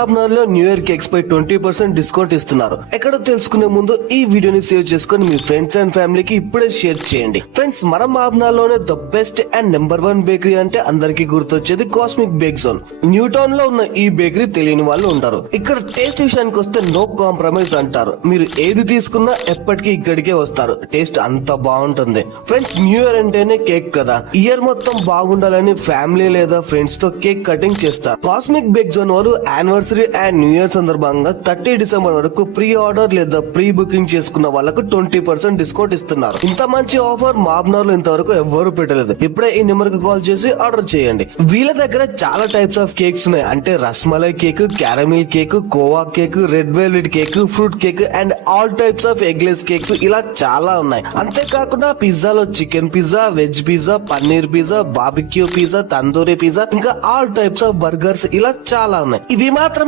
లో new year cakes పై 20% discount ఇస్తున్నారు. ఎక్కడో తెలుసుకునే ముందు ఈ వీడియోని సేవ్ చేసుకుని మీ ఫ్రెండ్స్ అండ్ ఫ్యామిలీకి ఇప్పుడే షేర్ చేయండి. ఫ్రెండ్స్, మన మాబ్నాలోనే the best and number 1 bakery అంటే అందరికీ గుర్తొచ్చేది cosmic bake zone. New town లో ఉన్న ఈ బేకరీ తెలియని వాళ్ళు ఉంటారు. ఇక్కడ టేస్ట్ విషయానికి వస్తే నో కాంప్రమైజ్ అంటారు. మీరు ఏది తీసుకున్నా ఎప్పటికీ ఇక్కడికే వస్తారు. టేస్ట్ అంత బాగుంటుంది. ఫ్రెండ్స్, న్యూ ఇయర్ అంటేనే కేక్ కదా. ఇయర్ మొత్తం బాగుండాలని ఫ్యామిలీ లేదా ఫ్రెండ్స్ తో కేక్ కటింగ్ చేస్తారు. కాస్మిక్ బేక్ జోన్ వారు యానివర్సరీ అండ్ న్యూ ఇయర్ సందర్భంగా 30 డిసెంబర్ వరకు ప్రీ ఆర్డర్ లేదా ప్రీ బుకింగ్ చేసుకున్న వాళ్ళకు 20% డిస్కౌంట్ ఇస్తున్నారు. ఇంత మంచి ఆఫర్ మాబ్నార్ లో ఇంతవరకు ఎవ్వరు పెట్టలేదు. ఇప్పుడే ఈ నెంబర్ కి కాల్ చేసి ఆర్డర్ చేయండి. వీళ్ళ దగ్గర చాలా టైప్స్ ఆఫ్ కేక్స్ ఉన్నాయి. అంటే rasmalai cake, caramel cake, khoa cake, red velvet cake, fruit cake and all types of eggless cakes ఇలా చాలా ఉన్నాయి. అంతేకాకుండా పిజ్జాలో chicken pizza, veg pizza, paneer pizza, barbecue pizza, tandoori pizza ఇంకా ఆల్ టైప్స్ ఆఫ్ బర్గర్స్ ఇలా చాలా ఉన్నాయి. ఇవి మాత్రం